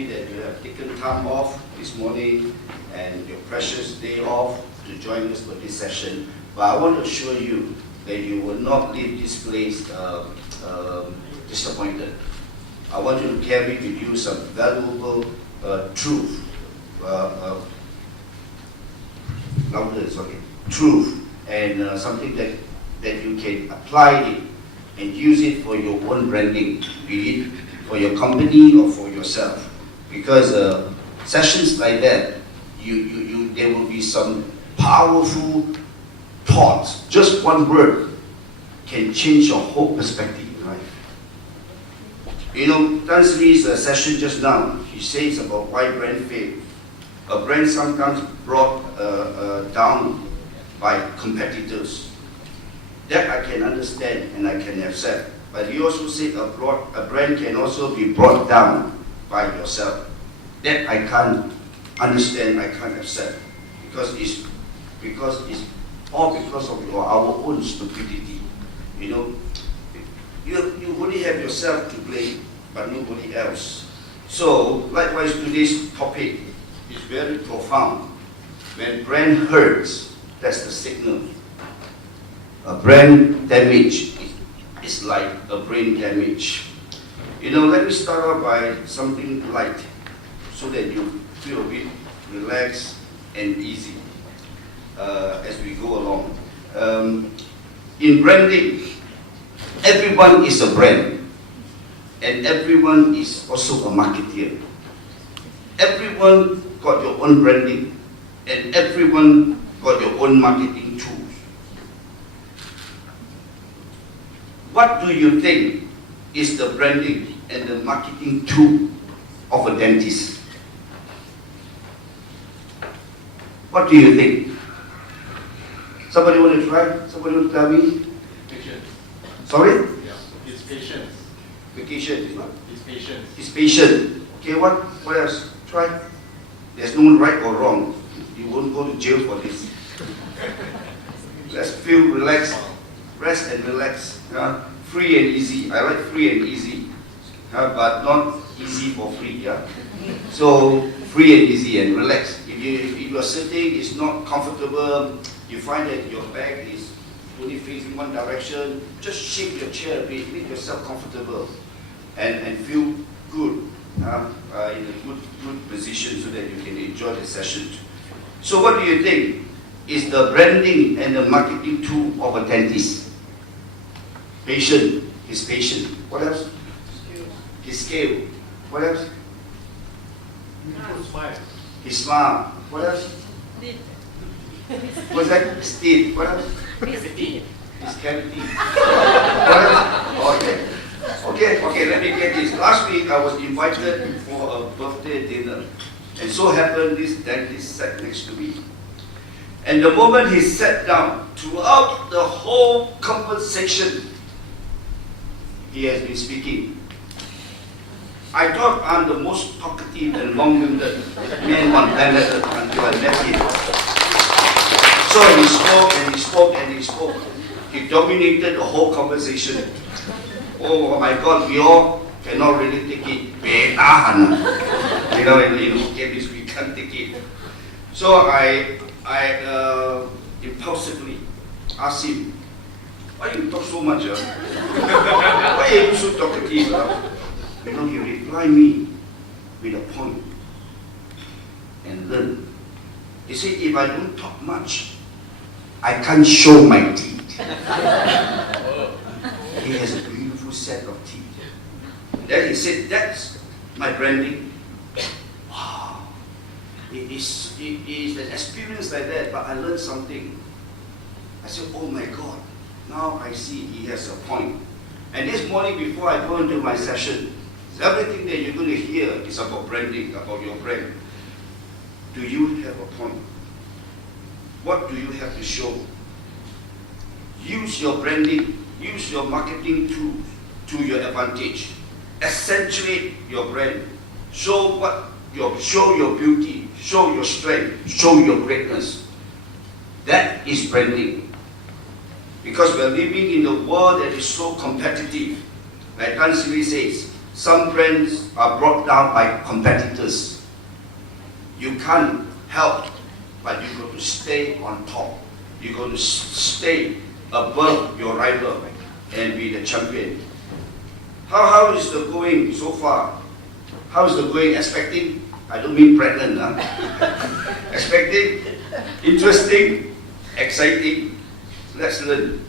happy that you have taken time off this morning and your precious day off to join us for this session. But I want to assure you that you will not leave this place disappointed. I want you to carry with you some valuable truth. Truth, and something that you can apply it and use it for your own branding, be it for your company or for yourself. Because sessions like that, there will be some powerful thoughts. Just one word can change your whole perspective in life. You know, Tan Sri's session just now, he says about why brand fail. A brand sometimes brought down by competitors. That I can understand and I can accept. But he also said a brand can also be brought down by yourself. That I can't understand, I can't accept. Because it's all because of our own stupidity. You know, you only have yourself to blame, but nobody else. So, likewise, today's topic is very profound. When brand hurts, that's the signal. A brand damage is like a brain damage. You know, let me start off by something light so that you feel a bit relaxed and easy as we go along. In branding, everyone is a brand and everyone is also a marketeer. Everyone got your own branding and everyone got your own marketing tools. What do you think is the branding and the marketing tool of a dentist? What do you think? Somebody want to try? Somebody want to tell me? Patience. Sorry? Yeah. It's patience. Vacation is what? It's patience. It's patient. Okay, what else? Try. There's no right or wrong. You won't go to jail for this. Let's feel relaxed. Rest and relax. Free and easy. I like free and easy. But not easy for free. So free and easy and relax. If you are sitting, it's not comfortable, you find that your back is only facing one direction, just shift your chair a bit, make yourself comfortable and feel good, in a good position so that you can enjoy the session. So what do you think is the branding and the marketing tool of a dentist? Patient, his patient. What else? His scale. What else? Smile. His smile. What else? What's that? His teeth. What else? His cavity. What else? Okay, let me get this. Last week I was invited for a birthday dinner. And so happened this dentist sat next to me. And the moment he sat down, throughout the whole conversation, he has been speaking. I thought I'm the most talkative and long-winded man on planet Earth until I met him. So he spoke and he spoke and he spoke. He dominated the whole conversation. Oh my God, we all cannot really take it. You know, we can't take it. So I impulsively asked him, why you talk so much? Why are you so talkative? You know, he replied me with a point and learn. He said, if I don't talk much, I can't show my teeth. He has a beautiful set of teeth. Then he said, that's my branding. Wow. It is an experience like that, but I learned something. I said, oh my God, now I see he has a point. And this morning before I go into my session, everything that you're going to hear is about branding, about your brand. Do you have a point? What do you have to show? Use your branding, use your marketing tools to your advantage. Accentuate your brand. Show your beauty, show your strength, show your greatness. That is branding. Because we're living in a world that is so competitive. Like Tan Sri says, some brands are brought down by competitors. You can't help, but you got to stay on top. You got to stay above your rival and be the champion. How is the going so far? How is the going? Expecting? I don't mean pregnant, huh? Expecting? Interesting? Exciting? Let's learn.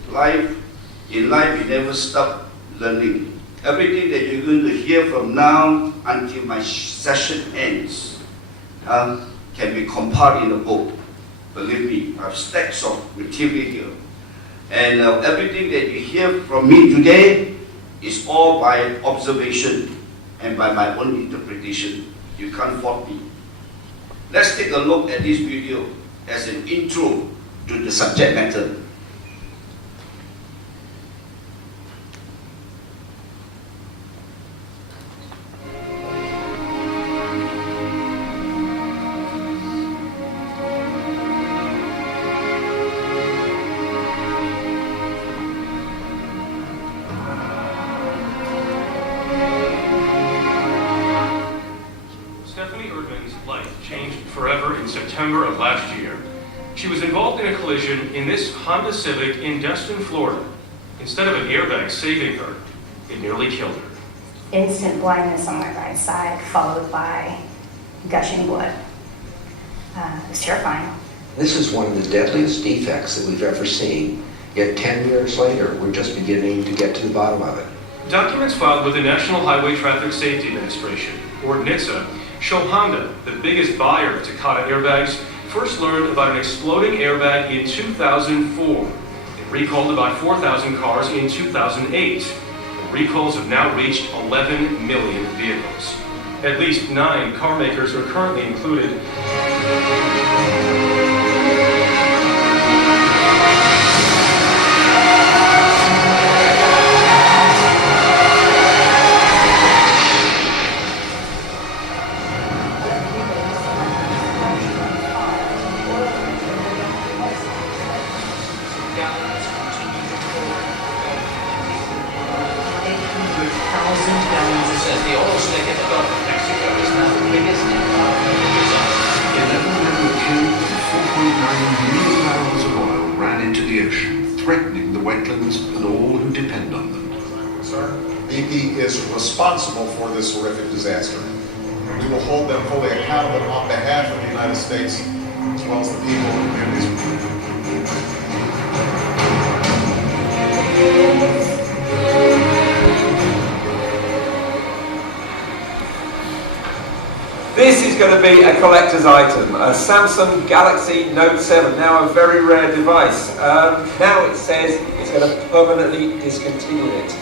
In life, you never stop learning. Everything that you're going to hear from now until my session ends can be compiled in a book. Believe me, I have stacks of material here. And everything that you hear from me today is all by observation and by my own interpretation. You can't fault me. Let's take a look at this video as an intro to the subject matter. Forever in September of last year. She was involved in a collision in this Honda Civic in Destin, Florida. Instead of an airbag saving her, it nearly killed her. Instant blindness on my right side, followed by gushing blood. It was terrifying. This is one of the deadliest defects that we've ever seen, yet 10 years later, we're just beginning to get to the bottom of it. Documents filed with the National Highway Traffic Safety Administration, or NHTSA, show Honda, the biggest buyer of Takata airbags, first learned about an exploding airbag in 2004. It recalled about 4,000 cars in 2008. The recalls have now reached 11 million vehicles. At least 9 car makers are currently included. The oil slick in the Gulf of Mexico is now the biggest environmental disaster. 11 million barrels of oil ran into the ocean, threatening the wetlands and all who depend on them. Sir, BP is responsible for this horrific disaster. We will hold them fully accountable on behalf of the United States, as well as the people and communities. This is going to be a collector's item, a Samsung Galaxy Note 7, now a very rare device. Now it says it's going to permanently discontinue it.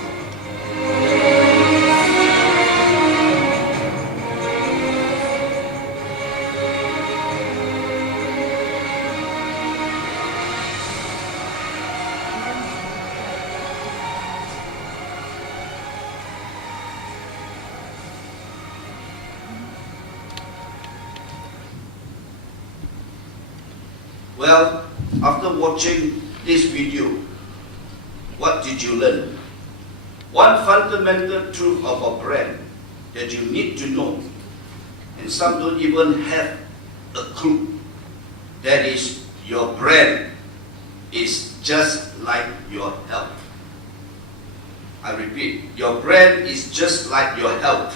Well, after watching this video, what did you learn? One fundamental truth of a brand that you need to know, and some don't even have a clue, that is, your brand is just like your health. I repeat, your brand is just like your health.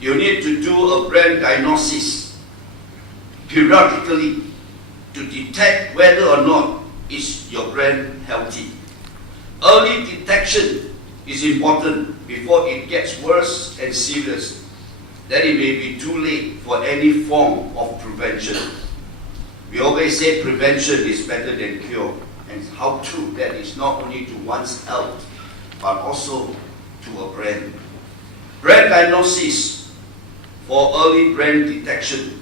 You need to do a brand diagnosis periodically to detect whether or not is your brand healthy. Early detection is important before it gets worse and serious. Then it may be too late for any form of prevention. We always say prevention is better than cure, and how true that is not only to one's health, but also to a brand. Brand diagnosis for early brand detection.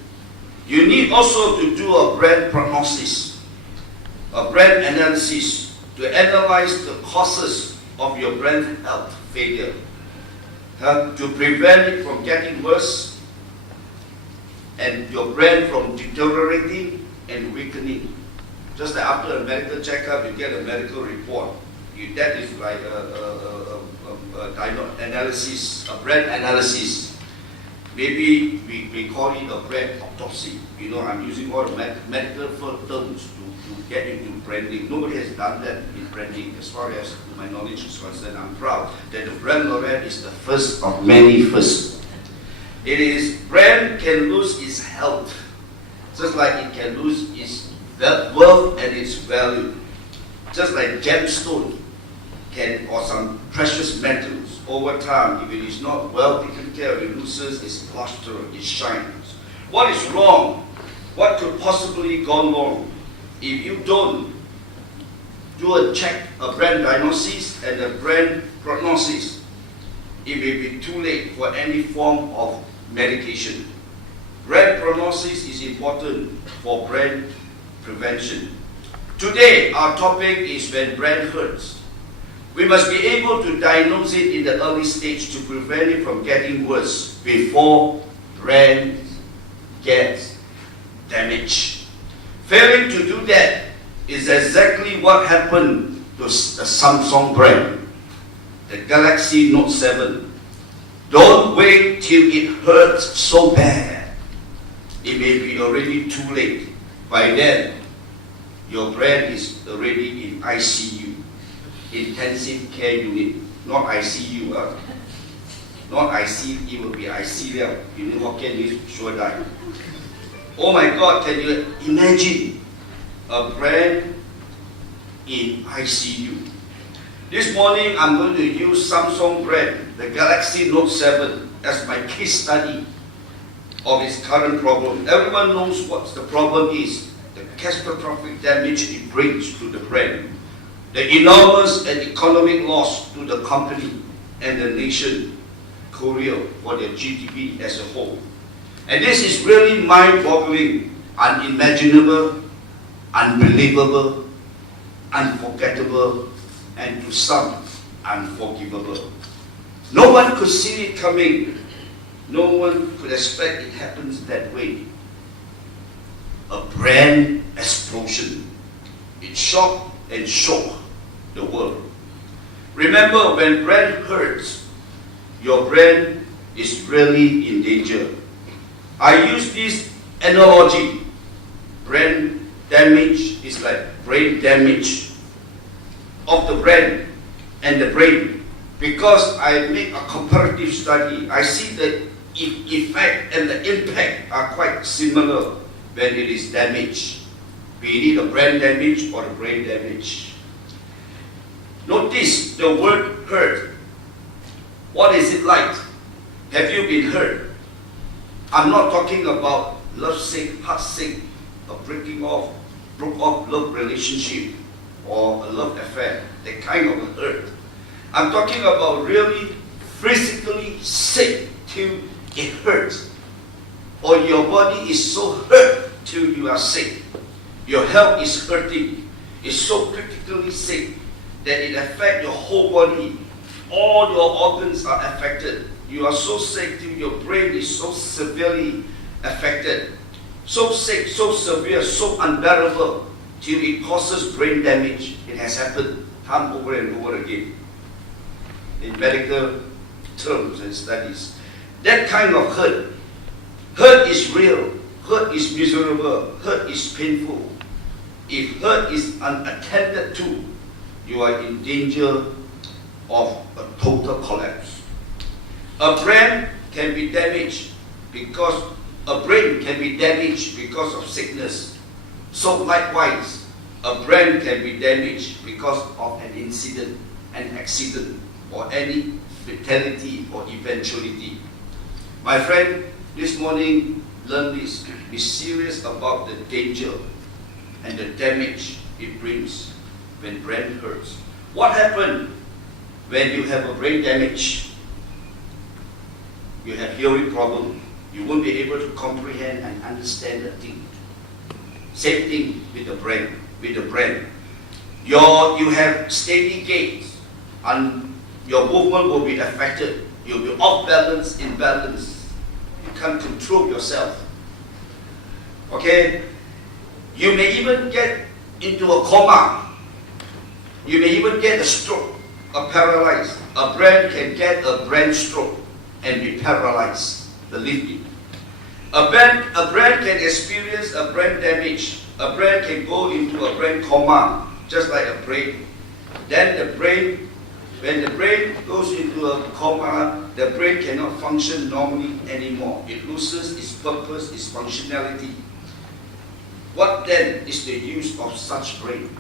You need also to do a brand prognosis, a brand analysis to analyze the causes of your brand health failure, to prevent it from getting worse and your brand from deteriorating and weakening. Just like after a medical checkup, you get a medical report. That is like a analysis, a brand analysis. Maybe we call it a brand autopsy. You know, I'm using all the medical terms to get into branding. Nobody has done that in branding. As far as my knowledge is concerned, I'm proud that the BrandLaureate is the first of many firsts. It is, brand can lose its health, just like it can lose its worth and its value. Just like gemstone can, or some precious metals, over time, if it is not well taken care of, it loses its luster, its shines. What is wrong? What could possibly go wrong? If you don't do a check, a brand diagnosis and a brand prognosis, it may be too late for any form of medication. Brand prognosis is important for brand prevention. Today, our topic is when brand hurts. We must be able to diagnose it in the early stage to prevent it from getting worse before brand gets damaged. Failing to do that is exactly what happened to the Samsung brand, the Galaxy Note 7. Don't wait till it hurts so bad. It may be already too late. By then, your brand is already in ICU, intensive care unit, not ICU. Not IC, it will be IC. You know what can you sure die. Oh my God, can you imagine a brand in ICU? This morning, I'm going to use Samsung brand, the Galaxy Note 7, as my case study of its current problem. Everyone knows what the problem is, the catastrophic damage it brings to the brand, the enormous and economic loss to the company and the nation, Korea, for their GDP as a whole. And this is really mind-boggling, unimaginable, unbelievable, unforgettable, and to some, unforgivable. No one could see it coming. No one could expect it happens that way. A brand explosion. It shocked and shook the world. Remember, when brand hurts, your brand is really in danger. I use this analogy. Brand damage is like brain damage of the brand and the brain. Because I make a comparative study, I see the effect and the impact are quite similar when it is damaged, be it a brand damage or the brain damage. Notice the word hurt. What is it like? Have you been hurt? I'm not talking about lovesick, heartsick, a broke off love relationship or a love affair, that kind of a hurt. I'm talking about really physically sick till it hurts, or your body is so hurt till you are sick. Your health is hurting, it's so critically sick that it affects your whole body. All your organs are affected. You are so sick till your brain is so severely affected. So sick, so severe, so unbearable, till it causes brain damage. It has happened time over and over again in medical terms and studies. That kind of hurt. Hurt is real. Hurt is miserable. Hurt is painful. If hurt is unattended to, you are in danger of a total collapse. A brand can be damaged because a brain can be damaged because of sickness. So likewise, a brand can be damaged because of an incident, an accident, or any fatality or eventuality. My friend, this morning, learn this. Be serious about the danger and the damage it brings when brand hurts. What happens when you have a brain damage? You have hearing problem. You won't be able to comprehend and understand the thing. Same thing with the brain. You have steady gait, and your movement will be affected. You'll be off balance, imbalance. You can't control yourself. Okay? You may even get into a coma. You may even get a stroke, paralyzed. A brand can get a brand stroke and be paralyzed. Believe me. A brand can experience a brand damage. A brand can go into a brand coma, just like a brain. Then when the brain goes into a coma, the brain cannot function normally anymore. It loses its purpose, its functionality. What then is the use of such brain?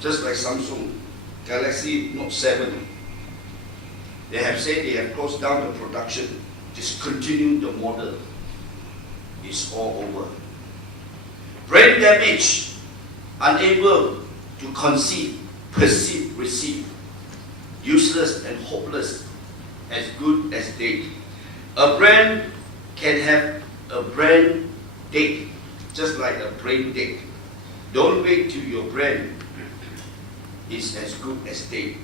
Just like Samsung Galaxy Note 7. They have said they have closed down the production, discontinued the model. It's all over. Brain damage, unable to conceive, perceive, receive, useless and hopeless, as good as dead. A brand can have a brand dead, just like a brain dead. Don't wait till your brand is as good as dead.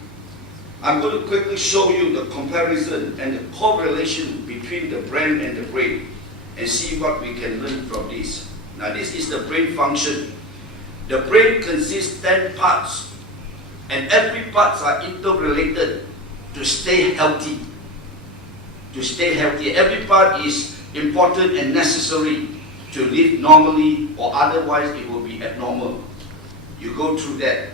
I'm going to quickly show you the comparison and the correlation between the brand and the brain and see what we can learn from this. Now this is the brain function. The brain consists 10 parts and every parts are interrelated to stay healthy. To stay healthy. Every part is important and necessary to live normally, or otherwise it will be abnormal. You go through that.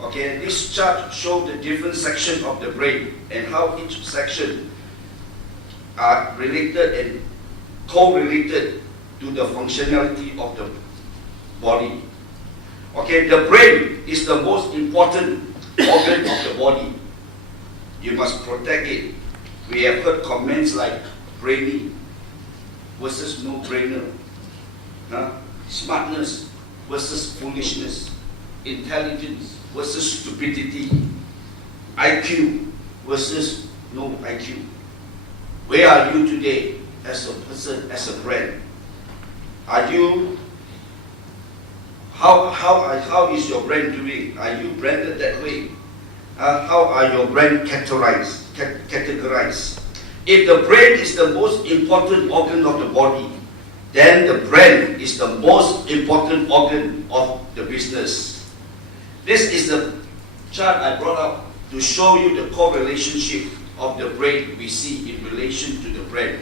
Okay, this chart shows the different sections of the brain and how each section are related and correlated to the functionality of the body. Okay, the brain is the most important organ of the body. You must protect it. We have heard comments like brainy versus no-brainer, smartness versus foolishness, intelligence versus stupidity, IQ versus no IQ. Where are you today as a person, as a brand? Are you, how is your brand doing? Are you branded that way? How are your brand categorized? If the brain is the most important organ of the body, then the brand is the most important organ of the business. This is the chart I brought up to show you the correlationship of the brain we see in relation to the brand.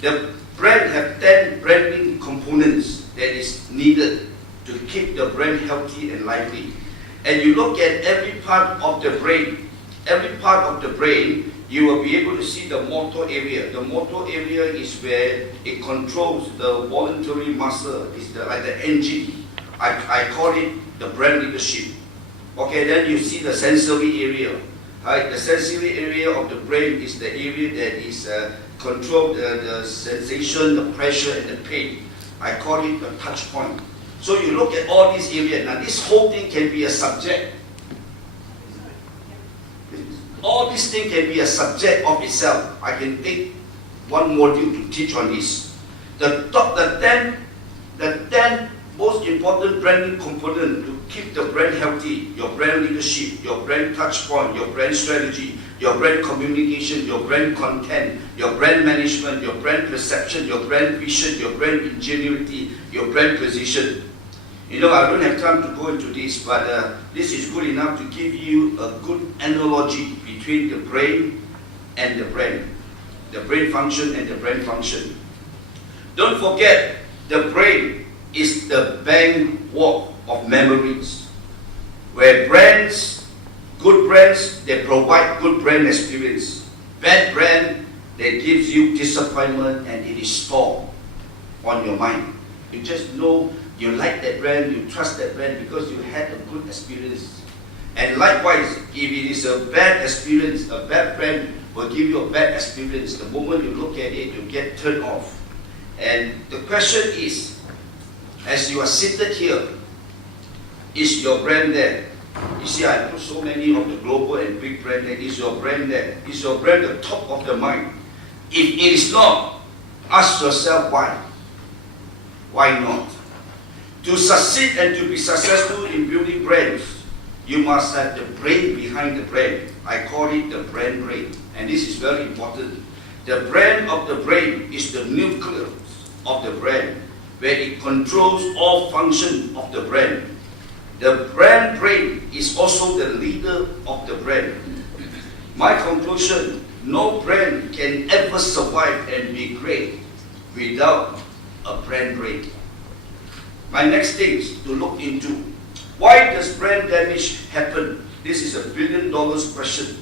The brand have 10 branding components that is needed to keep the brand healthy and lively. And you look at every part of the brain, you will be able to see the motor area. The motor area is where it controls the voluntary muscle. It's like the engine. I call it the brand leadership. Okay, then you see the sensory area. Right? The sensory area of the brain is the area that is control the sensation, the pressure, and the pain. I call it the touch point. So you look at all these areas. Now this whole thing can be a subject. All these things can be a subject of itself. I can take one module to teach on this. The 10 most important branding component to keep the brand healthy: your brand leadership, your brand touch point, your brand strategy, your brand communication, your brand content, your brand management, your brand perception, your brand vision, your brand ingenuity, your brand position. You know, I don't have time to go into this, but this is good enough to give you a good analogy between the brain and the brand. The brain function and the brand function. Don't forget, the brain is the bank vault of memories, where brands, good brands, they provide good brand experience. Bad brand, that gives you disappointment and it is stored on your mind. You just know you like that brand, you trust that brand because you had a good experience. And likewise, if it is a bad experience, a bad brand will give you a bad experience. The moment you look at it, you get turned off. And the question is, as you are seated here, is your brand there? You see, I put so many of the global and big brands there. Is your brand there? Is your brand the top of the mind? If it is not, ask yourself why. Why not? To succeed and to be successful in building brands, you must have the brain behind the brand. I call it the brand brain. And this is very important. The brand of the brain is the nucleus of the brand, where it controls all function of the brand. The brand brain is also the leader of the brand. My conclusion, no brand can ever survive and be great without a brand brain. My next thing is to look into, why does brand damage happen? This is $1 billion question.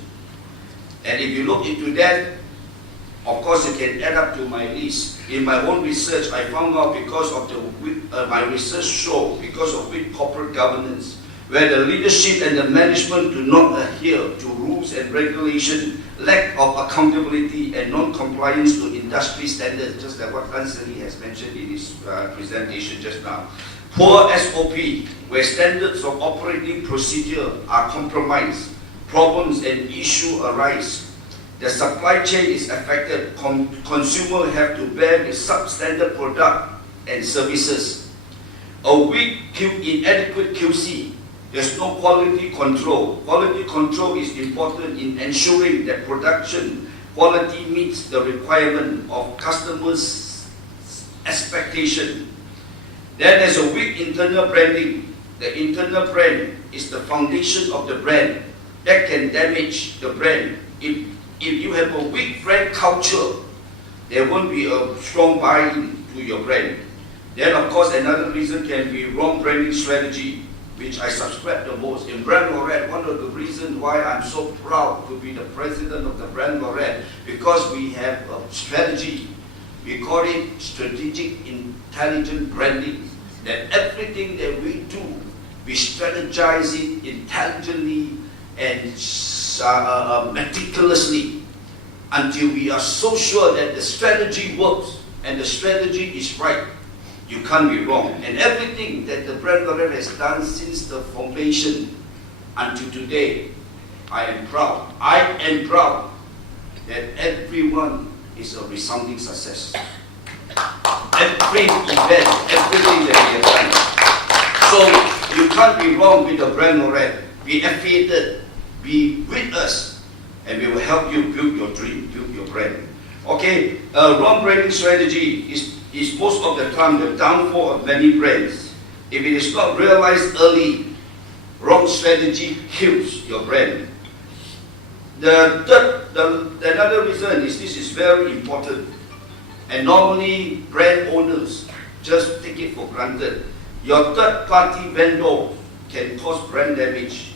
And if you look into that, of course you can add up to my list. In my own research, I found out because of my research show, because of weak corporate governance, where the leadership and the management do not adhere to rules and regulation, lack of accountability and non-compliance to industry standards, just like what Anthony has mentioned in his presentation just now. Poor SOP, where standards of operating procedure are compromised, problems and issues arise. The supply chain is affected, consumers have to bear with substandard product and services. A weak, inadequate QC, there's no quality control. Quality control is important in ensuring that production quality meets the requirement of customers' expectation. Then there's a weak internal branding. The internal brand is the foundation of the brand. That can damage the brand. If you have a weak brand culture, there won't be a strong buy-in to your brand. Then of course another reason can be wrong branding strategy, which I subscribe the most. In BrandLaureate, one of the reasons why I'm so proud to be the president of the BrandLaureate, because we have a strategy. We call it strategic intelligent branding. That everything that we do, we strategize it intelligently and meticulously until we are so sure that the strategy works and the strategy is right. You can't be wrong. And everything that the BrandLaureate has done since the formation until today, I am proud. I am proud that everyone is a resounding success. Every event, everything that we have done. So you can't be wrong with the BrandLaureate. Be affiliated, be with us, and we will help you build your dream, build your brand. Okay, wrong branding strategy is most of the time the downfall of many brands. If it is not realized early, wrong strategy kills your brand. Another reason is this is very important, and normally brand owners just take it for granted. Your third-party vendor can cause brand damage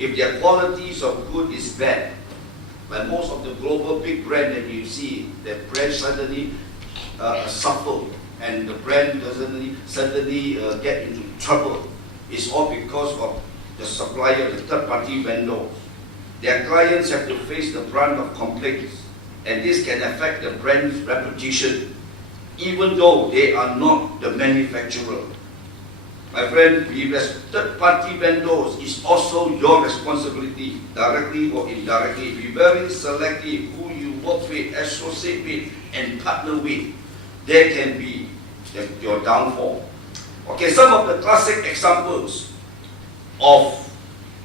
if their qualities of good is bad. But most of the global big brand that you see, the brand suddenly suffer and the brand doesn't suddenly get into trouble. It's all because of the supplier, the third-party vendor. Their clients have to face the brunt of complaints, and this can affect the brand's reputation, even though they are not the manufacturer. My friend, third-party vendors is also your responsibility, directly or indirectly. Be very selective who you work with, associate with, and partner with. There can be your downfall. Okay, some of the classic examples of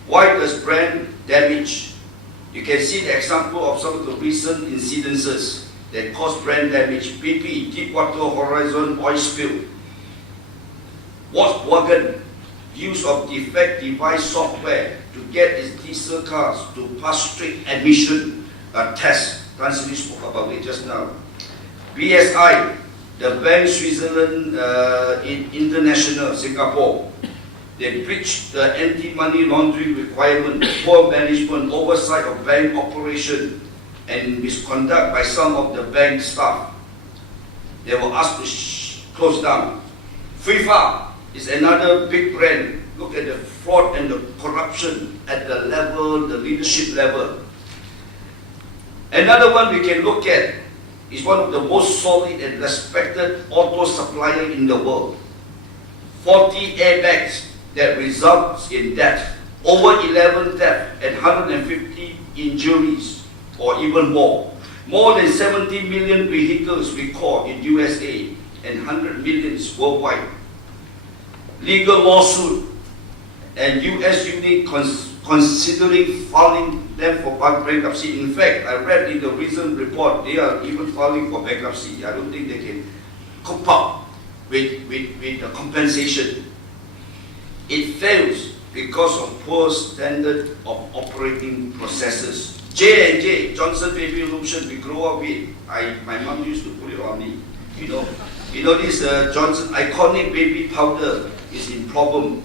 why does brand damage. You can see the example of some of the recent incidences that cause brand damage. BP, Deepwater Horizon oil spill. Volkswagen use of defect device software to get its diesel cars to pass strict emission tests. Francis spoke about it just now. BSI, the Bank Switzerland International Singapore, they breached the anti-money laundering requirement, poor management, oversight of bank operation, and misconduct by some of the bank staff. They were asked to close down. FIFA is another big brand. Look at the fraud and the corruption at the level, the leadership level. Another one we can look at is one of the most solid and respected auto supplier in the world. 40 airbags that results in death, over 11 deaths and 150 injuries or even more. More than 70 million vehicles recalled in USA and 100 millions worldwide. Legal lawsuit and US unit considering filing them for bankruptcy. In fact, I read in the recent report they are even filing for bankruptcy. I don't think they can cope up with the compensation. It fails because of poor standard of operating processes. J&J, Johnson Baby Lotion, we grew up with. My mom used to put it on me, you know. You know this Johnson iconic baby powder is in problem.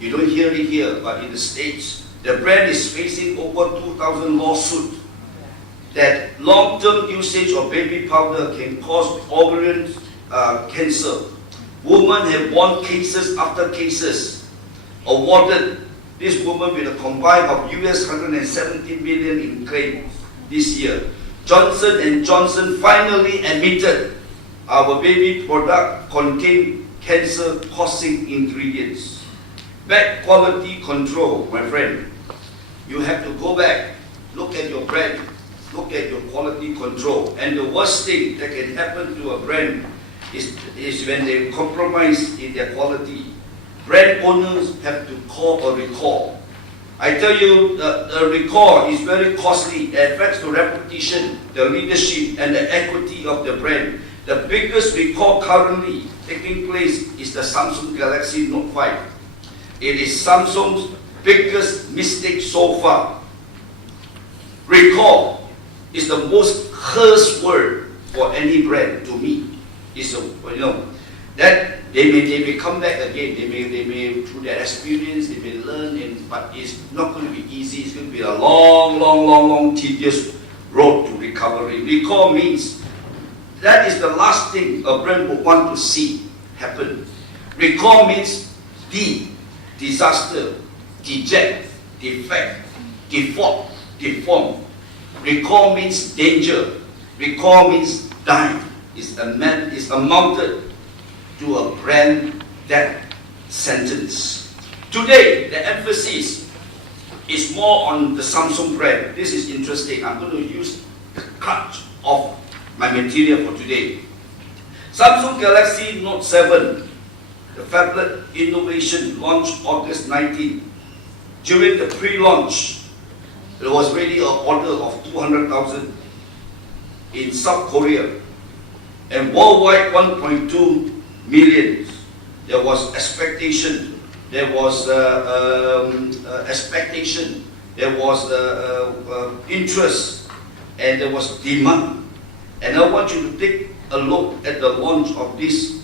You don't hear it here, but in the States, the brand is facing over 2,000 lawsuits that long-term usage of baby powder can cause ovarian cancer. Women have won cases after cases, awarded this woman with a combined of US 170 million in claims this year. Johnson & Johnson finally admitted our baby product contained cancer-causing ingredients. Bad quality control, my friend. You have to go back, look at your brand, look at your quality control. And the worst thing that can happen to a brand is when they compromise in their quality. Brand owners have to call a recall. I tell you, the recall is very costly. It affects the reputation, the leadership, and the equity of the brand. The biggest recall currently taking place is the Samsung Galaxy Note 5. It is Samsung's biggest mistake so far. Recall is the most cursed word for any brand to me. It's that they may come back again. They may through their experience they may learn, but it's not going to be easy. It's going to be a long, tedious road to recovery. Recall means that is the last thing a brand would want to see happen. Recall means disaster, deject, defect, default, deform. Recall means danger. Recall means die. It's amounted to a brand death sentence. Today, the emphasis is more on the Samsung brand. This is interesting. I'm going to use a cut of my material for today. Samsung Galaxy Note 7, the phablet innovation launched August 19. During the pre-launch, there was already an order of 200,000 in South Korea and worldwide 1.2 million. There was expectation. There was expectation. There was interest, and there was demand. And I want you to take a look at the launch of this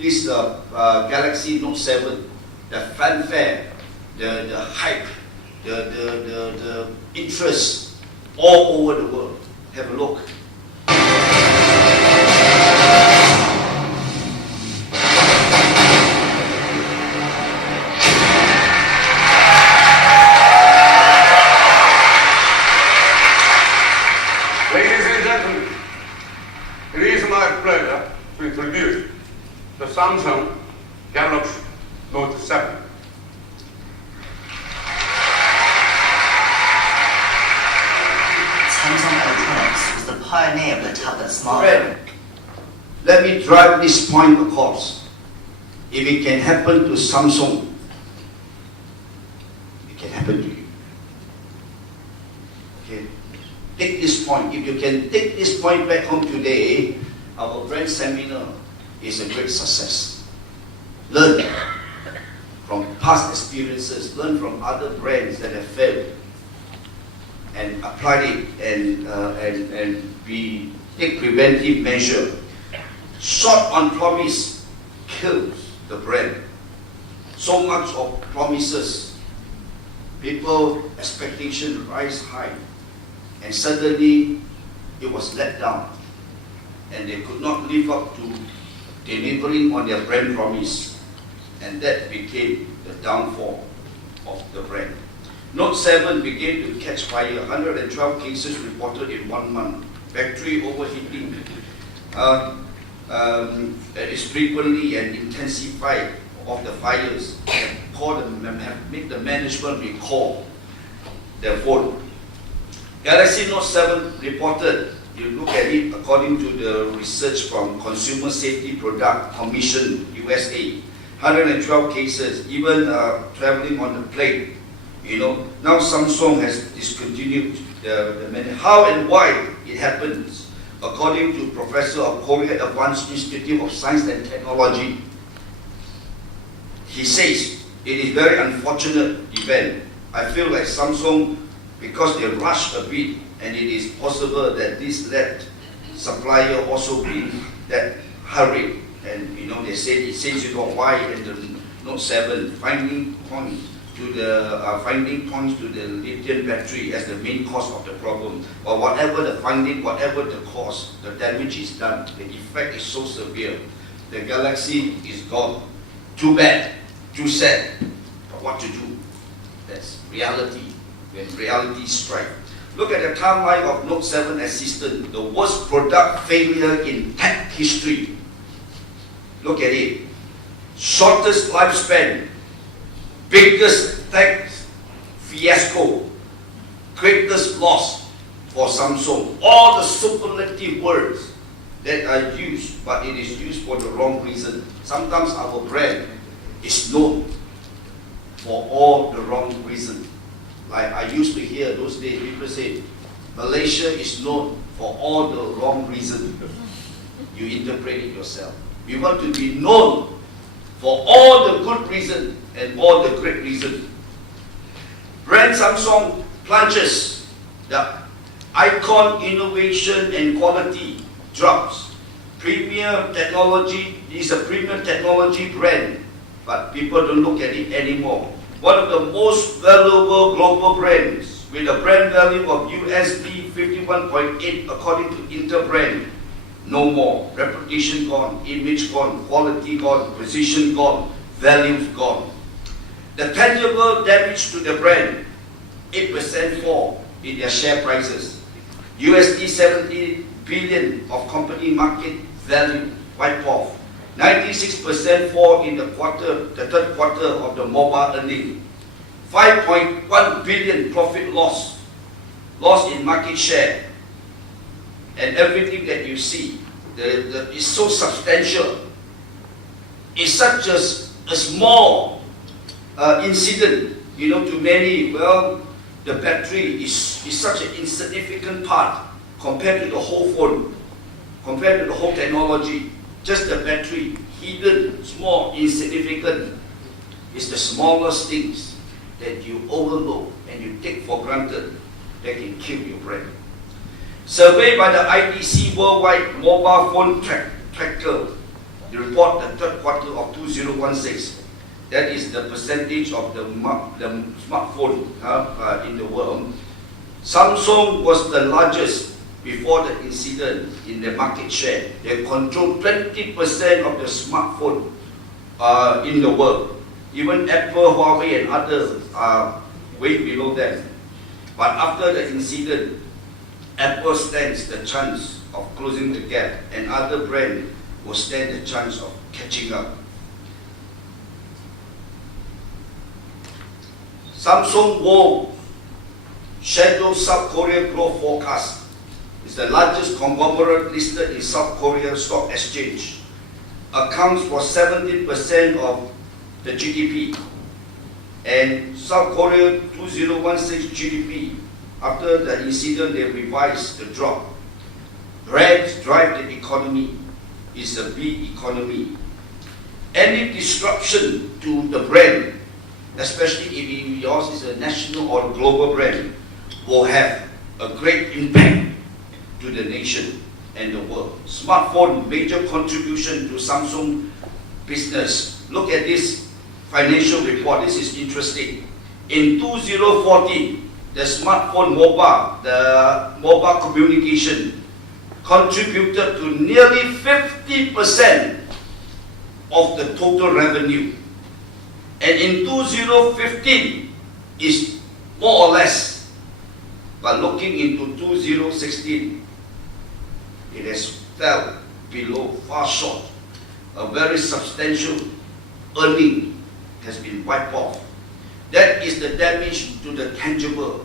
Galaxy Note 7, the fanfare, the hype, the interest all over the world. Have a look. Ladies and gentlemen, it is my pleasure to introduce the Samsung Galaxy Note 7. Samsung Electronics was the pioneer of the tablet smartphone. Friend, let me drive this point across. If it can happen to Samsung, it can happen to you. Okay? Take this point. If you can take this point back home today, our brand seminar is a great success. Learn from past experiences, learn from other brands that have failed, and apply it and we take preventive measure. Short on promise kills the brand. So much of promises, people expectation rise high, and suddenly it was let down, and they could not live up to delivering on their brand promise, and that became the downfall of the brand. Note 7 began to catch fire. 112 cases reported in 1 month. Battery overheating that is frequently and intensified of the fires have made the management recall their phone. Galaxy Note 7 reported, you look at it according to the research from Consumer Safety Product Commission USA, 112 cases, even traveling on the plane. Now Samsung has discontinued the menu. How and why it happens? According to Professor of Korea Advanced Institute of Science and Technology, he says it is very unfortunate event. I feel like Samsung because they rushed a bit, and it is possible that this led supplier also be that hurried. And they said it says why in the Note 7 finding points to the lithium battery as the main cause of the problem. But whatever the finding, whatever the cause, the damage is done. The effect is so severe. The Galaxy is gone. Too bad, too sad. But what to do? That's reality. When reality strikes. Look at the timeline of Note 7 Assistant, the worst product failure in tech history. Look at it. Shortest lifespan, biggest tech fiasco, greatest loss for Samsung. All the superlative words that are used, but it is used for the wrong reason. Sometimes our brand is known for all the wrong reasons. Like I used to hear those days, people say, Malaysia is known for all the wrong reasons. You interpret it yourself. We want to be known for all the good reasons and all the great reasons. Brand Samsung plunges. The icon, innovation and quality drops. Premier technology is a premium technology brand, but people don't look at it anymore. One of the most valuable global brands with a brand value of USD 51.8 according to Interbrand. No more. Reputation gone, image gone, quality gone, position gone, values gone. The tangible damage to the brand, 8% fall in their share prices. USD 70 billion of company market value wiped off. 96% fall in the third quarter of the mobile earning. 5.1 billion profit loss in market share. And everything that you see is so substantial. It's such a small incident, to many. Well, the battery is such an insignificant part compared to the whole phone, compared to the whole technology. Just the battery, hidden, small, insignificant. It's the smallest things that you overlook and you take for granted that can kill your brand. Survey by the IDC Worldwide Mobile Phone Tracker, the report the third quarter of 2016. That is the percentage of the smartphone in the world. Samsung was the largest before the incident in the market share. They control 20% of the smartphone in the world. Even Apple, Huawei and others are way below them. But after the incident, Apple stands the chance of closing the gap, and other brands will stand the chance of catching up. Samsung World Shadow South Korea growth forecast is the largest conglomerate listed in South Korea Stock Exchange. Accounts for 17% of the GDP, and South Korea 2016 GDP. After the incident, they revised the drop. Brands drive the economy. It's a big economy. Any disruption to the brand, especially if yours is a national or global brand, will have a great impact to the nation and the world. Smartphone, major contribution to Samsung business. Look at this financial report. This is interesting. In 2014, the smartphone the mobile communication contributed to nearly 50% of the total revenue. And in 2015 is more or less. But looking into 2016, it has fell below, far short. A very substantial earning has been wiped off. That is the damage to the tangible.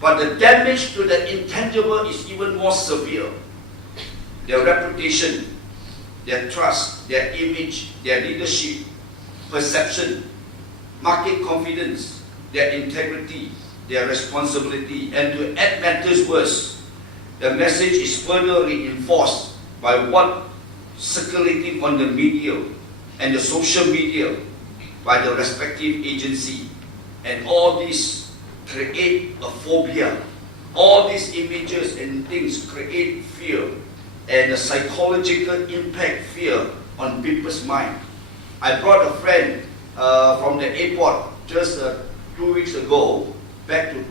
But the damage to the intangible is even more severe. Their reputation, their trust, their image, their leadership, perception, market confidence, their integrity, their responsibility. And to add matters worse, the message is further reinforced by what circulating on the media and the social media by the respective agency. And all this create a phobia. All these images and things create fear and a psychological impact fear on people's mind. I brought a friend from the airport just 2 weeks ago back to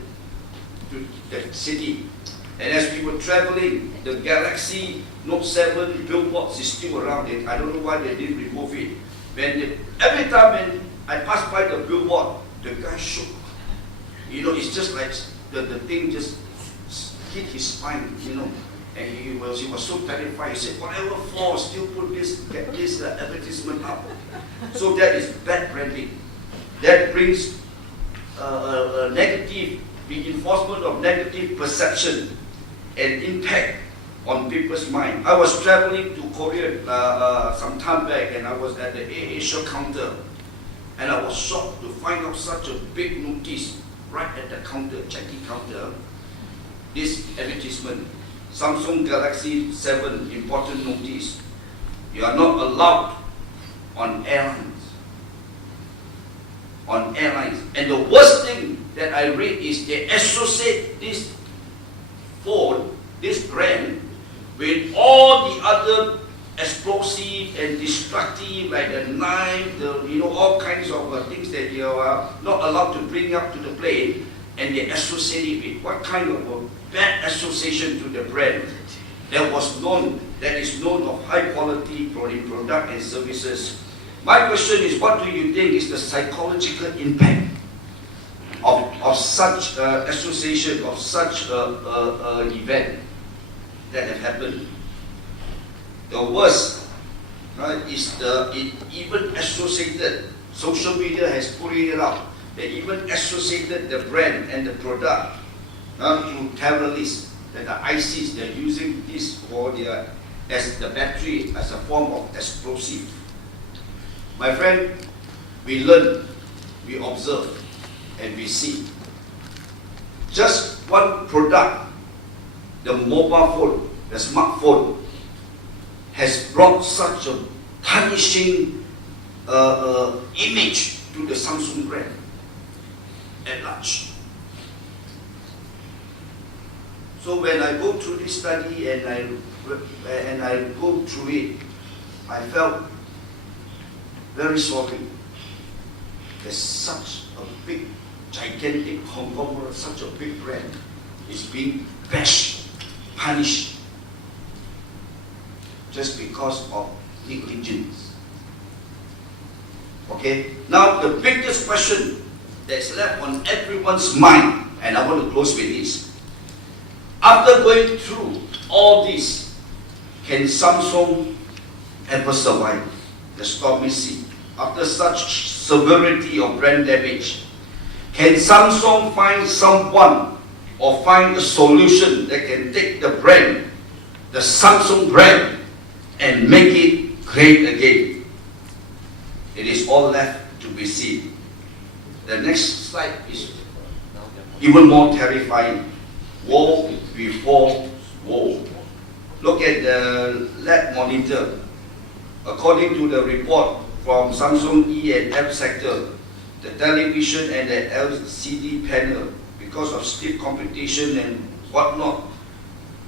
the city. And as we were traveling, the Galaxy Note 7 billboards is still around it. I don't know why they didn't remove it. Every time when I passed by the billboard, the guy shook. You know, it's just like the thing just hit his spine, you know. And he was so terrified. He said, whatever for, still get this advertisement up. So that is bad branding. That brings a negative reinforcement of negative perception and impact on people's mind. I was traveling to Korea some time back, and I was at the Asia counter, and I was shocked to find out such a big notice right at the counter, check-in counter. This advertisement, Samsung Galaxy 7 important notice. You are not allowed on airlines. On airlines. And the worst thing that I read is they associate this phone, this brand, with all the other explosive and destructive, like the knife, all kinds of things that you are not allowed to bring up to the plane, and they associate it with what kind of a bad association to the brand that is known of high quality product and services. My question is, what do you think is the psychological impact of such association, of such event that have happened? The worst, right, is it even associated, social media has put it up, they even associated the brand and the product to terrorists, that the ISIS, they're using this as the battery, as a form of explosive. My friend, we learn, we observe, and we see. Just one product, the mobile phone, the smartphone, has brought such a punishing image to the Samsung brand at large. So when I go through this study and I go through it, I felt very sorry. There's such a big, gigantic conglomerate, such a big brand is being bashed, punished, just because of negligence. Okay? Now the biggest question that's left on everyone's mind, and I want to close with this. After going through all this, can Samsung ever survive the stormy sea? After such severity of brand damage, can Samsung find someone or find a solution that can take the brand, the Samsung brand, and make it great again? It is all left to be seen. The next slide is even more terrifying. Woe before woe. Look at the LED monitor. According to the report from Samsung E and F sector, the television and the LCD panel, because of stiff competition and whatnot,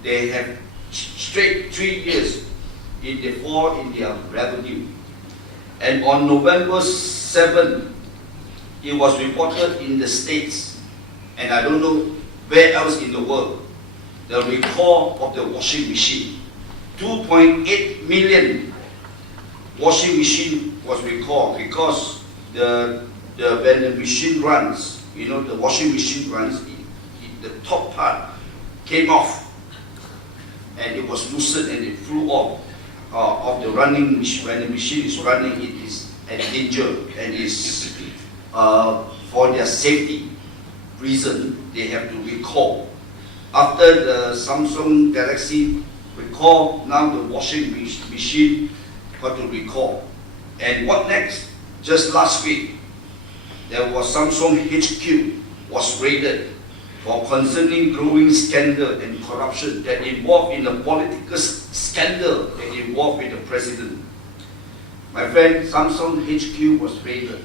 they have straight 3 years in the fall in their revenue. And on November 7, it was reported in the States, and I don't know where else in the world, the recall of the washing machine. 2.8 million washing machine was recalled because when the machine runs, the washing machine runs, the top part came off and it was loosened and it flew off of the running machine. When the machine is running, it is at danger and is for their safety reason, they have to recall. After the Samsung Galaxy recall, now the washing machine got to recall. And what next? Just last week, there was Samsung HQ was raided for concerning growing scandal and corruption that involved in a political scandal that involved with the president. My friend, Samsung HQ was raided.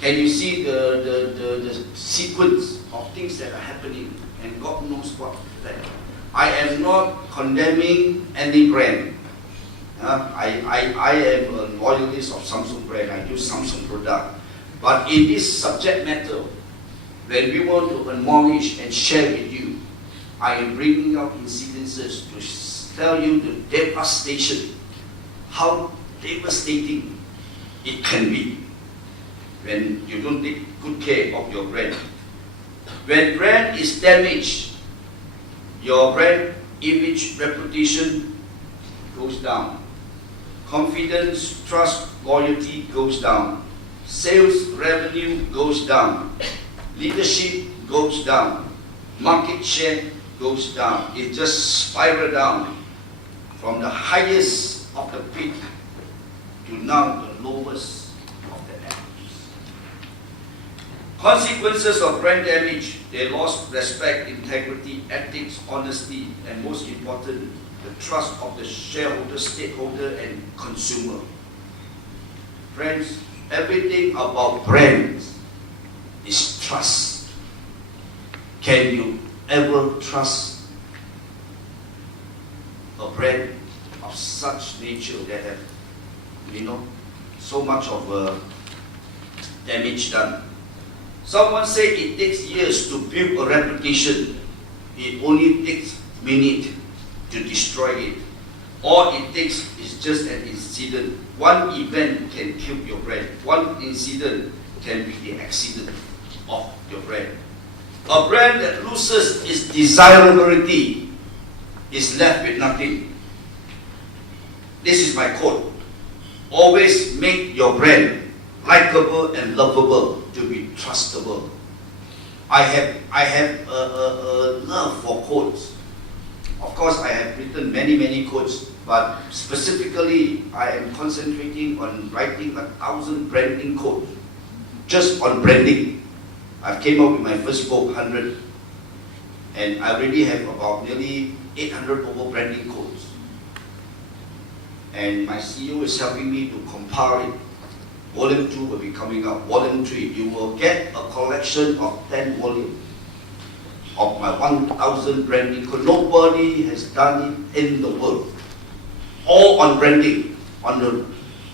Can you see the sequence of things that are happening, and God knows what. I am not condemning any brand. I am a loyalist of Samsung brand. I use Samsung product. But in this subject matter, when we want to admonish and share with you, I am bringing out incidences to tell you the devastation, how devastating it can be when you don't take good care of your brand. When brand is damaged, your brand image, reputation goes down. Confidence, trust, loyalty goes down. Sales revenue goes down. Leadership goes down. Market share goes down. It just spirals down from the highest of the peak to now the lowest of the average. Consequences of brand damage: they lost respect, integrity, ethics, honesty, and most important, the trust of the shareholder, stakeholder, and consumer. Friends, everything about brands is trust. Can you ever trust a brand of such nature that have, so much of damage done? Someone said it takes years to build a reputation. It only takes minutes to destroy it. All it takes is just an incident. One event can kill your brand. One incident can be the accident of your brand. A brand that loses its desirability is left with nothing. This is my quote. Always make your brand likable and lovable to be trustable. I have a love for quotes. Of course, I have written many quotes, but specifically, I am concentrating on writing 1,000 branding quotes, just on branding. I came up with my first book, 100, and I already have about nearly 800 over branding quotes. And my CEO is helping me to compile it. Volume 2 will be coming out. Volume 3, you will get a collection of 10 volumes of my 1,000 branding quotes. Nobody has done it in the world. All on branding, on the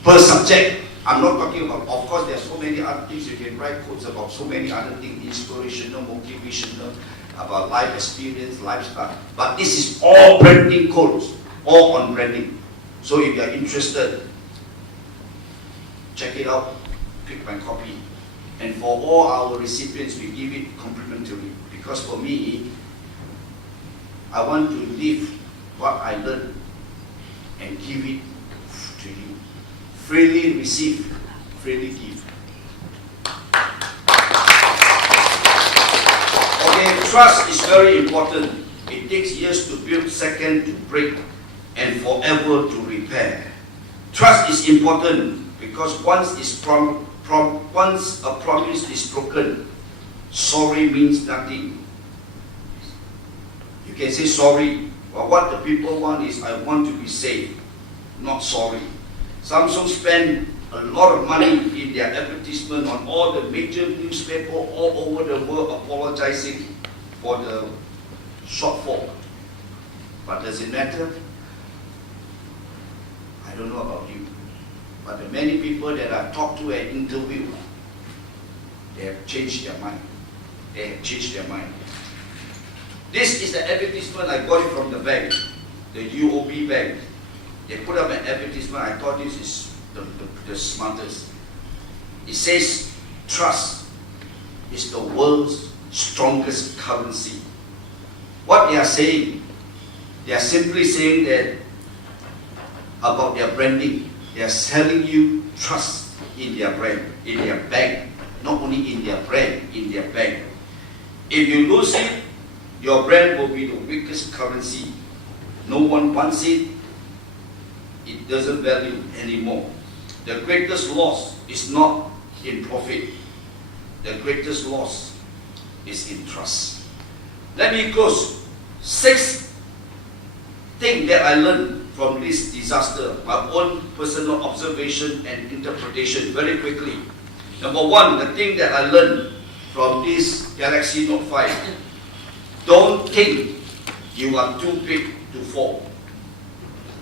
per subject. I'm not talking about, of course, there are so many other things you can write quotes about, so many other things, inspirational, motivational, about life experience, lifestyle. But this is all branding quotes, all on branding. So if you are interested, check it out, pick my copy. And for all our recipients, we give it complimentary. Because for me, I want to live what I learned and give it to you. Freely receive, freely give. Okay, trust is very important. It takes years to build, second to break, and forever to repair. Trust is important because once a promise is broken, sorry means nothing. You can say sorry, but what the people want is, I want to be safe, not sorry. Samsung spend a lot of money in their advertisement on all the major newspapers all over the world apologizing for the shortfall. But does it matter? I don't know about you, but the many people that I've talked to and interviewed, they have changed their mind. They have changed their mind. This is the advertisement, I got it from the bank, the UOB bank. They put up an advertisement, I thought this is the smartest. It says, trust is the world's strongest currency. What they are saying, they are simply saying that about their branding, they are selling you trust in their brand, in their bank, not only in their brand, in their bank. If you lose it, your brand will be the weakest currency. No one wants it. It doesn't value anymore. The greatest loss is not in profit. The greatest loss is in trust. Let me close. 6 things that I learned from this disaster, my own personal observation and interpretation, very quickly. Number one, the thing that I learned from this Galaxy Note 5, don't think you are too big to fall.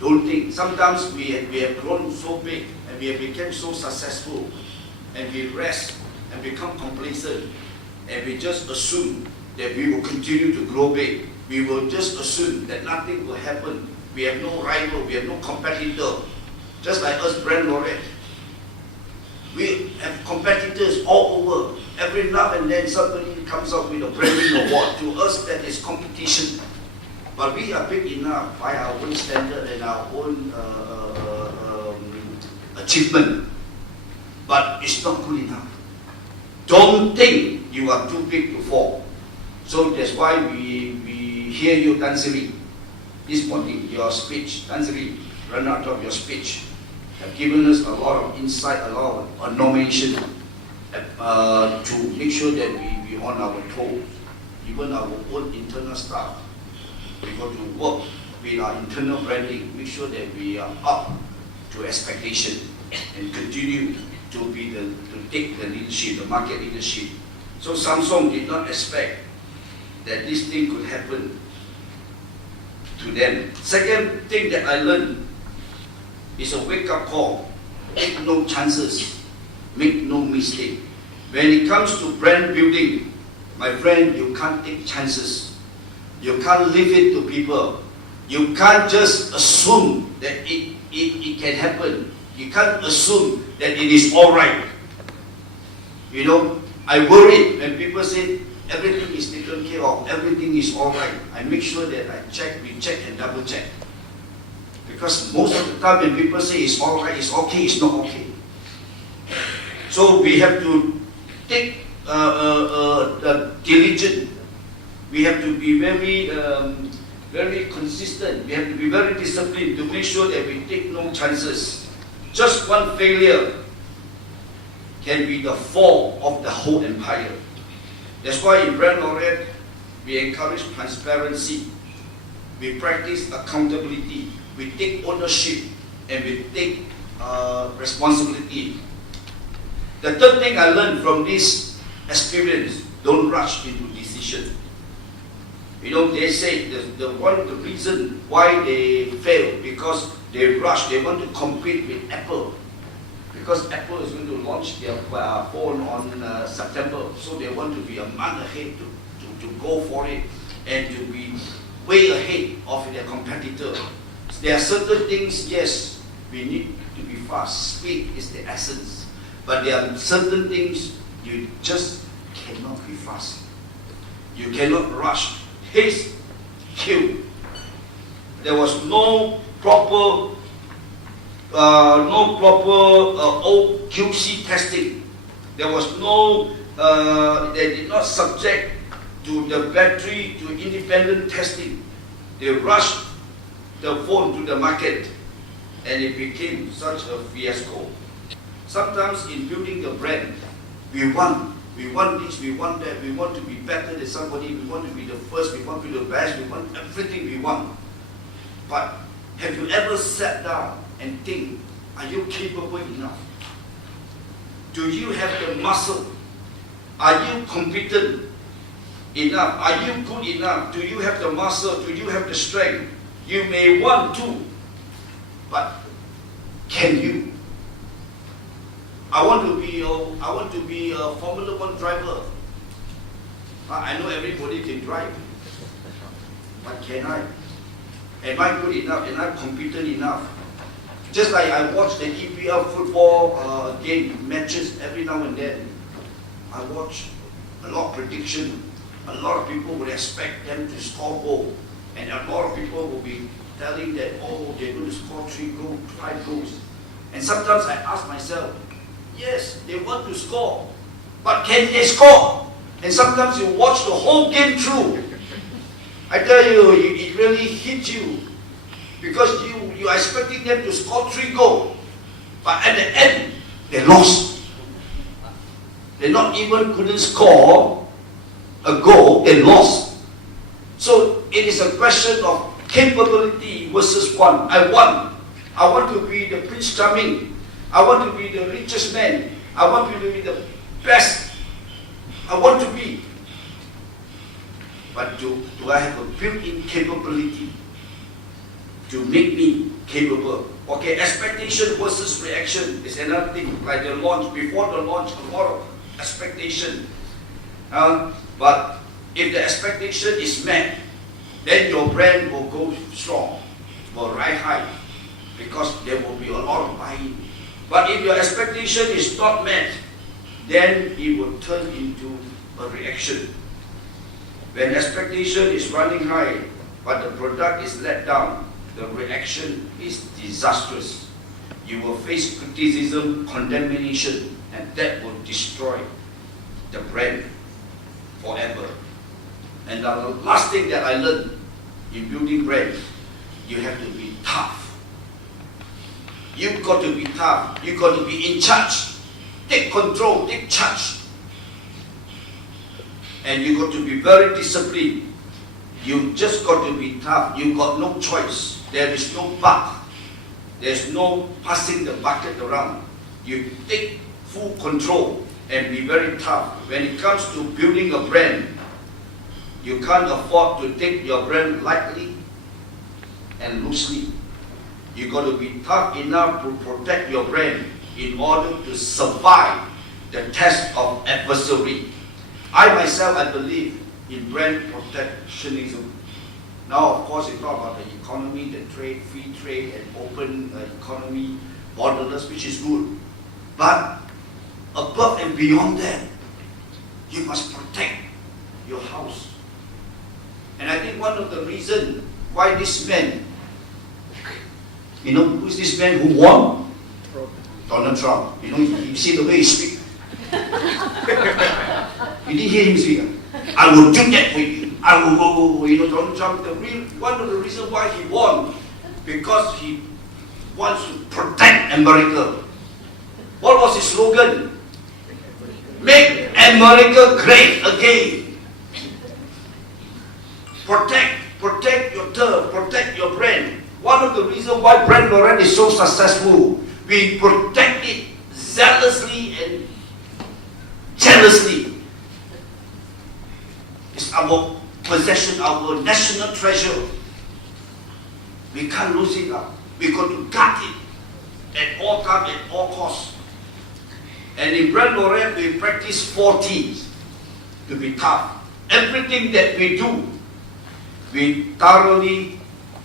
Don't think. Sometimes we have grown so big and we have become so successful and we rest and become complacent and we just assume that we will continue to grow big. We will just assume that nothing will happen. We have no rival, we have no competitor. Just like us, BrandLaureate. We have competitors all over. Every now and then somebody comes up with a branding award. To us, that is competition. But we are big enough by our own standard and our own achievement. But it's not good enough. Don't think you are too big to fall. So that's why we hear you, Tan Sri, this morning, your speech, Tan Sri, run out of your speech, have given us a lot of insight, a lot of information to make sure that we on our toes, even our own internal staff. We got to work with our internal branding, make sure that we are up to expectation and continue to take the leadership, the market leadership. So Samsung did not expect that this thing could happen to them. Second thing that I learned is a wake-up call. Take no chances, make no mistake. When it comes to brand building, my friend, you can't take chances. You can't leave it to people. You can't just assume that it can happen. You can't assume that it is all right. You know, I worry when people say everything is taken care of, everything is all right. I make sure that we check and double check. Because most of the time when people say it's all right, it's okay, it's not okay. So we have to take diligent. We have to be very consistent. We have to be very disciplined to make sure that we take no chances. Just one failure can be the fall of the whole empire. That's why in BrandLaureate, we encourage transparency. We practice accountability. We take ownership and we take responsibility. The third thing I learned from this experience, don't rush into decision. You know, they say the reason why they fail because they rush, they want to compete with Apple. Because Apple is going to launch their phone on September, so they want to be a month ahead to go for it and to be way ahead of their competitor. There are certain things, yes, we need to be fast. Speed is the essence. But there are certain things you just cannot be fast. You cannot rush. Haste, kill. There was no proper OQC testing. There was no, they did not subject to the battery to independent testing. They rushed the phone to the market and it became such a fiasco. Sometimes in building a brand, we want this, we want that, we want to be better than somebody, we want to be the first, we want to be the best, we want everything we want. But have you ever sat down and think, are you capable enough? Do you have the muscle? Are you competent enough? Are you good enough? Do you have the muscle? Do you have the strength? You may want to, but can you? I want to be a Formula 1 driver. I know everybody can drive, but can I? Am I good enough? Am I competent enough? Just like I watch the EPL football game matches every now and then. I watch a lot of prediction. A lot of people would expect them to score goal, and a lot of people will be telling that, oh, they're going to score 5 goals. And sometimes I ask myself, yes, they want to score, but can they score? And sometimes you watch the whole game through. I tell you, it really hits you because you are expecting them to score 3 goals, but at the end, they lost. They not even couldn't score a goal, they lost. So it is a question of capability versus want. I want to be the Prince Charming. I want to be the richest man. I want to be the best I want to be. But do I have a built-in capability to make me capable? Okay, expectation versus reaction is another thing. Like the launch, before the launch, a lot of expectation. But if the expectation is met, then your brand will go strong, will rise high, because there will be a lot of buying. But if your expectation is not met, then it will turn into a reaction. When expectation is running high, but the product is let down, the reaction is disastrous. You will face criticism, condemnation, and that will destroy the brand forever. And the last thing that I learned in building brands, you have to be tough. You've got to be tough. You've got to be in charge. Take control, take charge. And you've got to be very disciplined. You just got to be tough. You've got no choice. There is no buck. There's no passing the bucket around. You take full control and be very tough. When it comes to building a brand, you can't afford to take your brand lightly and loosely. You got to be tough enough to protect your brand in order to survive the test of adversary. I myself, I believe in brand protectionism. Now, of course, it's not about the economy, the trade, free trade, and open economy, borderless, which is good. But above and beyond that, you must protect your house. And I think one of the reasons why this man, you know, who is this man who won? Donald Trump. You know, you see the way he speaks. You didn't hear him speak. I will do that for you. I will go. You know, Donald Trump, one of the reasons why he won, because he wants to protect America. What was his slogan? Make America great again. Protect your turf, protect your brand. One of the reasons why BrandLaureate is so successful, we protect it zealously and jealously. It's our possession, our national treasure. We can't lose it up. We got to guard it at all times, at all costs. And in BrandLaureate, we practice 4 T's to be tough. Everything that we do, we thoroughly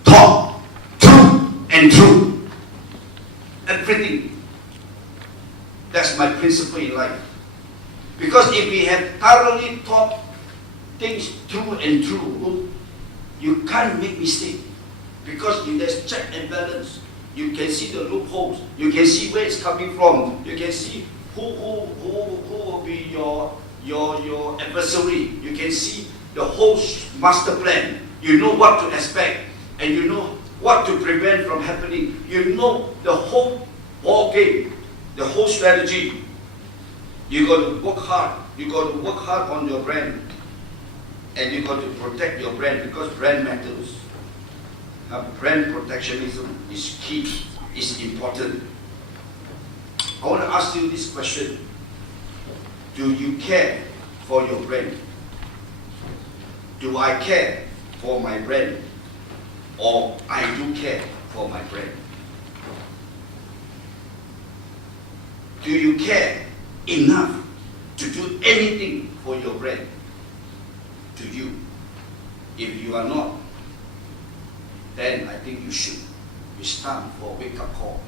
talk through and through. Everything. That's my principle in life. Because if we have thoroughly thought things through and through, you can't make mistakes. Because there's check and balance. You can see the loopholes. You can see where it's coming from. You can see who will be your adversary. You can see the whole master plan. You know what to expect, and you know what to prevent from happening. You know the whole ball game, the whole strategy. You got to work hard. You got to work hard on your brand, and you got to protect your brand, because brand matters. Brand protectionism is key, is important. I want to ask you this question. Do you care for your brand? Do I care for my brand? Or I do care for my brand? Do you care enough to do anything for your brand? To you? If you are not, then I think you should. It's time for a wake-up call.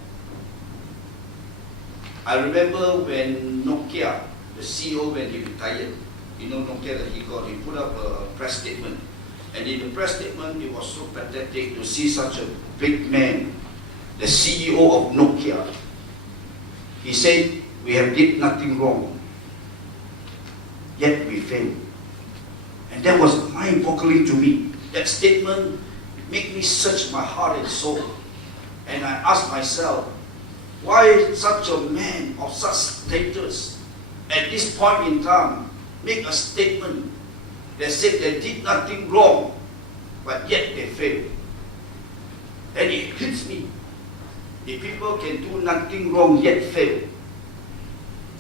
I remember when Nokia, the CEO, when he retired, you know Nokia that he put up a press statement. And in the press statement, it was so pathetic to see such a big man, the CEO of Nokia. He said, we have did nothing wrong, yet we failed. And that was mind-boggling to me. That statement made me search my heart and soul. And I asked myself, why such a man of such status at this point in time make a statement that said they did nothing wrong, but yet they failed? And it hits me. If people can do nothing wrong yet fail,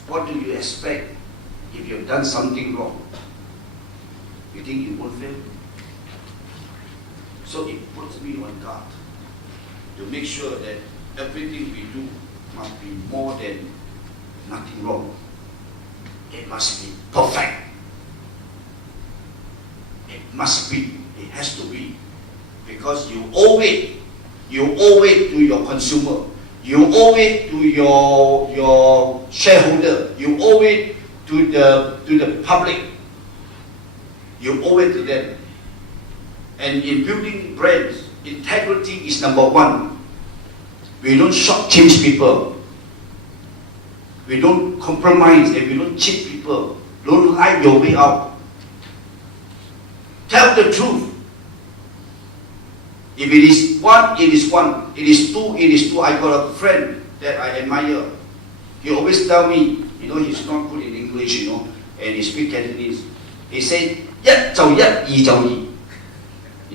what do you expect if you've done something wrong, you think you won't fail? So it puts me on guard to make sure that everything we do must be more than nothing wrong. It must be perfect. It must be, it has to be. Because you owe it. You owe it to your consumer. You owe it to your shareholder. You owe it to the public. You owe it to them. And in building brands, integrity is number one. We don't shortchange people. We don't compromise and we don't cheat people. Don't lie your way out. Tell the truth. If it is one, it is one. It is two, it is two. I got a friend that I admire. He always tell me, he's not good in English, and he speaks Cantonese. He said, 一就一，二就二.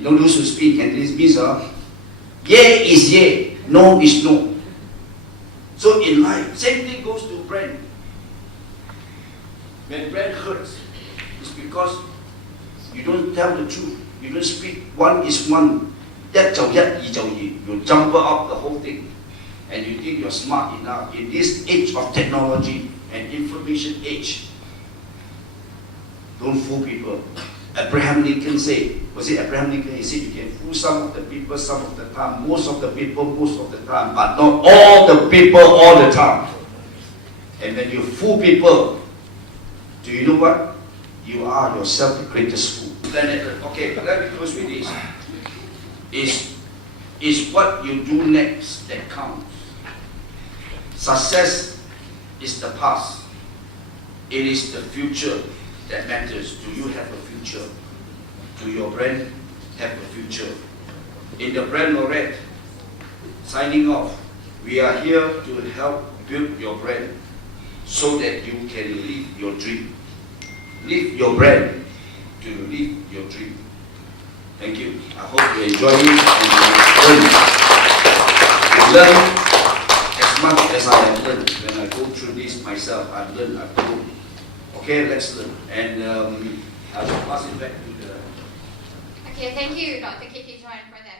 Those who speak Cantonese means, yeah is yeah, no is no. So in life, same thing goes to brand. When brand hurts, it's because you don't tell the truth. You don't speak one is one. 一就一，二就二. You jumble up the whole thing. And you think you're smart enough. In this age of technology and information age, don't fool people. Abraham Lincoln said, was it Abraham Lincoln? He said you can fool some of the people some of the time, most of the people most of the time, but not all the people all the time. And when you fool people, do you know what? You are yourself the greatest fool. Okay, but let me close with this. Is what you do next that counts. Success is the past. It is the future that matters. Do you have a future? Do your brand have a future? In the BrandLaureate, signing off, we are here to help build your brand so that you can live your dream. Live your brand to live your dream. Thank you. I hope you enjoy it and you learn as much as I have learned. When I go through this myself, I've learned, I've grown. Okay, let's learn. And I will pass it back to the... Okay, thank you, Dr. KKJohan, for that.